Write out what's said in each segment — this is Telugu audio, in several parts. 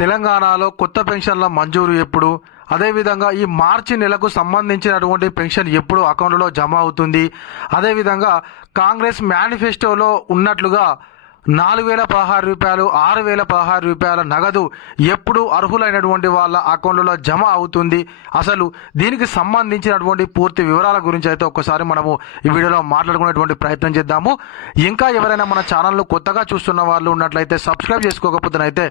తెలంగాణలో కొత్త పెన్షన్ల మంజూరు ఎప్పుడు? అదేవిధంగా ఈ మార్చి నెలకు సంబంధించినటువంటి పెన్షన్ ఎప్పుడు అకౌంట్లో జమ అవుతుంది? అదేవిధంగా కాంగ్రెస్ మేనిఫెస్టోలో ఉన్నట్లుగా నాలుగు వేల పదహారు రూపాయలు ఆరు వేల పదహారు రూపాయల నగదు ఎప్పుడు అర్హులైనటువంటి వాళ్ళ అకౌంట్లో జమ అవుతుంది? అసలు దీనికి సంబంధించినటువంటి పూర్తి వివరాల గురించి అయితే ఒక్కసారి మనము ఈ వీడియోలో మాట్లాడుకునేటువంటి ప్రయత్నం చేద్దాము. ఇంకా ఎవరైనా మన ఛానల్ను కొత్తగా చూస్తున్న వాళ్ళు ఉన్నట్లయితే సబ్స్క్రైబ్ చేసుకోకపోతేనైతే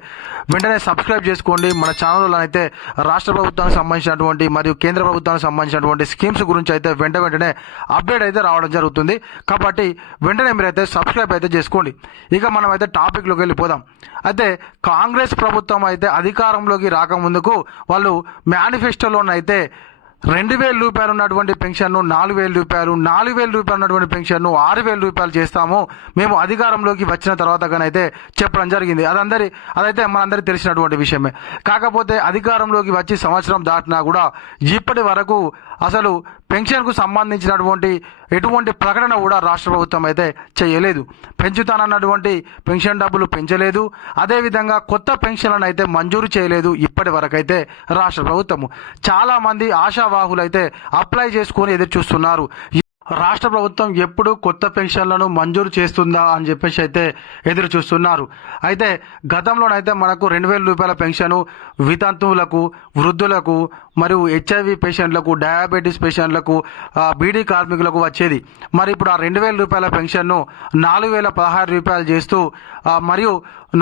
వెంటనే సబ్స్క్రైబ్ చేసుకోండి. మన ఛానల్లో అయితే రాష్ట్ర ప్రభుత్వానికి సంబంధించినటువంటి మరియు కేంద్ర ప్రభుత్వానికి సంబంధించినటువంటి స్కీమ్స్ గురించి అయితే వెంట వెంటనే అప్డేట్ అయితే రావడం జరుగుతుంది. కాబట్టి వెంటనే మీరైతే సబ్స్క్రైబ్ అయితే చేసుకోండి. ఇక మనం అయితే టాపిక్లోకి వెళ్ళిపోదాం. అయితే కాంగ్రెస్ ప్రభుత్వం అయితే అధికారంలోకి రాకముందుకు వాళ్ళు మేనిఫెస్టోలోనైతే రెండు వేల రూపాయలు ఉన్నటువంటి పెన్షన్ను నాలుగు వేల రూపాయలు నాలుగు వేల రూపాయలు ఉన్నటువంటి పెన్షన్ను ఆరు వేల రూపాయలు చేస్తాము. మేము అధికారంలోకి వచ్చిన తర్వాత అయితే చెప్పడం జరిగింది. అదందరి అదైతే మనందరికీ తెలిసినటువంటి విషయమే. కాకపోతే అధికారంలోకి వచ్చి సంవత్సరం దాటినా కూడా ఇప్పటి వరకు అసలు పెన్షన్కు సంబంధించినటువంటి ఎటువంటి ప్రకటన కూడా రాష్ట్ర ప్రభుత్వం అయితే చేయలేదు. పెంచుతానన్నటువంటి పెన్షన్ డబ్బులు పెంచలేదు. అదేవిధంగా కొత్త పెన్షన్లను అయితే మంజూరు చేయలేదు ఇప్పటి వరకు అయితే రాష్ట్ర ప్రభుత్వము. చాలామంది ఆశా ఆశావాహులు అయితే అప్లై చేసుకొని ఎదురు చూస్తున్నారు రాష్ట్ర ప్రభుత్వం ఎప్పుడు కొత్త పెన్షన్లను మంజూరు చేస్తుందా అని చెప్పేసి అయితే ఎదురు చూస్తున్నారు. అయితే గతంలోనైతే మనకు రెండు వేల రూపాయల పెన్షన్ వితంతువులకు వృద్ధులకు మరియు హెచ్ఐవి పేషెంట్లకు డయాబెటీస్ పేషెంట్లకు బీడీ కార్మికులకు వచ్చేది. మరి ఇప్పుడు ఆ రెండు వేల రూపాయల పెన్షన్ను నాలుగు వేల పదహారు రూపాయలు చేస్తూ మరియు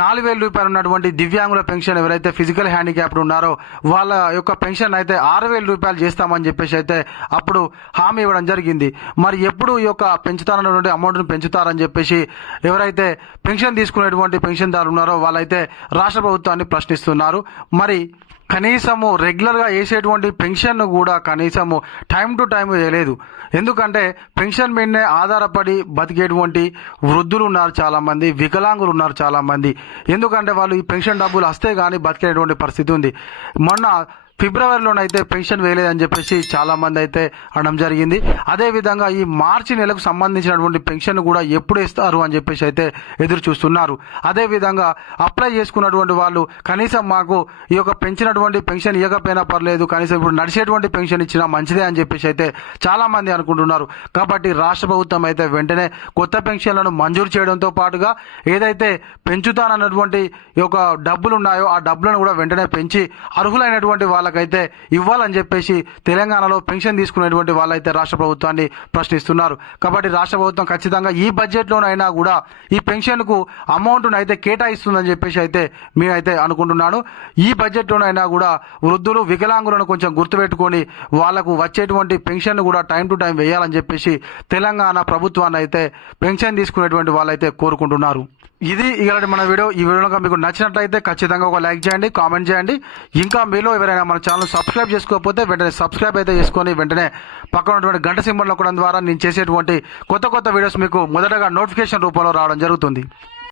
నాలుగు వేల రూపాయలు ఉన్నటువంటి దివ్యాంగుల పెన్షన్ ఎవరైతే ఫిజికల్ హ్యాండిక్యాప్డ్ ఉన్నారో వాళ్ళ యొక్క పెన్షన్ అయితే ఆరు వేల రూపాయలు చేస్తామని చెప్పేసి అయితే అప్పుడు హామీ ఇవ్వడం జరిగింది. మరి ఎప్పుడు ఈ యొక్క పెంచుతారన్నటువంటి అమౌంట్ను పెంచుతారని చెప్పేసి ఎవరైతే పెన్షన్ తీసుకునేటువంటి పెన్షన్దారులు ఉన్నారో వాళ్ళైతే రాష్ట్ర ప్రభుత్వాన్ని ప్రశ్నిస్తున్నారు. మరి కనీసము రెగ్యులర్గా వేసేటువంటి పెన్షన్ను కూడా కనీసము టైం టు టైం వేయలేదు. ఎందుకంటే పెన్షన్ మీదనే ఆధారపడి బతికేటువంటి వృద్ధులు ఉన్నారు చాలామంది వికలాంగులు ఉన్నారు చాలామంది. ఎందుకంటే వాళ్ళు ఈ పెన్షన్ డబ్బులు వస్తే కానీ బతికేటువంటి పరిస్థితి ఉంది. మొన్న ఫిబ్రవరిలోనైతే పెన్షన్ వేయలేదని చెప్పేసి చాలా మంది అయితే అనడం జరిగింది. అదేవిధంగా ఈ మార్చి నెలకు సంబంధించినటువంటి పెన్షన్ కూడా ఎప్పుడు ఇస్తారు అని చెప్పేసి అయితే ఎదురు చూస్తున్నారు. అదేవిధంగా అప్లై చేసుకున్నటువంటి వాళ్ళు కనీసం మాకు ఈ యొక్క పెంచినటువంటి పెన్షన్ ఇవ్వకపోయినా పర్లేదు కనీసం ఇప్పుడు నడిచేటువంటి పెన్షన్ ఇచ్చినా మంచిదే అని చెప్పేసి అయితే చాలా మంది అనుకుంటున్నారు. కాబట్టి రాష్ట్ర ప్రభుత్వం అయితే వెంటనే కొత్త పెన్షన్లను మంజూరు చేయడంతో పాటుగా ఏదైతే పెంచుతానన్నటువంటి ఈ యొక్క డబ్బులు ఉన్నాయో ఆ డబ్బులను కూడా వెంటనే పెంచి అర్హులైనటువంటి వాళ్ళకైతే ఇవ్వాలని చెప్పేసి తెలంగాణలో పెన్షన్ తీసుకునేటువంటి వాళ్ళైతే రాష్ట్ర ప్రభుత్వాన్ని ప్రశ్నిస్తున్నారు. కాబట్టి రాష్ట్ర ప్రభుత్వం ఖచ్చితంగా ఈ బడ్జెట్లోనైనా కూడా ఈ పెన్షన్కు అమౌంట్ను అయితే కేటాయిస్తుందని చెప్పేసి అయితే మేమైతే అనుకుంటున్నాను. ఈ బడ్జెట్లోనైనా కూడా వృద్ధులు వికలాంగులను కొంచెం గుర్తుపెట్టుకొని వాళ్ళకు వచ్చేటువంటి పెన్షన్ కూడా టైం టు టైం వేయాలని చెప్పేసి తెలంగాణ ప్రభుత్వాన్ని అయితే పెన్షన్ తీసుకునేటువంటి వాళ్ళైతే కోరుకుంటున్నారు. ఇది ఇలాంటి మన వీడియో. ఈ వీడియో మీకు నచ్చినట్లయితే ఖచ్చితంగా ఒక లైక్ చేయండి కామెంట్ చేయండి. ఇంకా మీలో ఎవరైనా మన ఛానల్ సబ్స్క్రైబ్ చేసుకోకపోతే వెంటనే సబ్స్క్రైబ్ అయితే చేసుకొని వెంటనే పక్కన ఉన్నటువంటి గంట సింబల్ నొక్కడం ద్వారా నేను చేసేటువంటి కొత్త కొత్త వీడియోస్ మీకు మొదటగా నోటిఫికేషన్ రూపంలో రావడం జరుగుతుంది.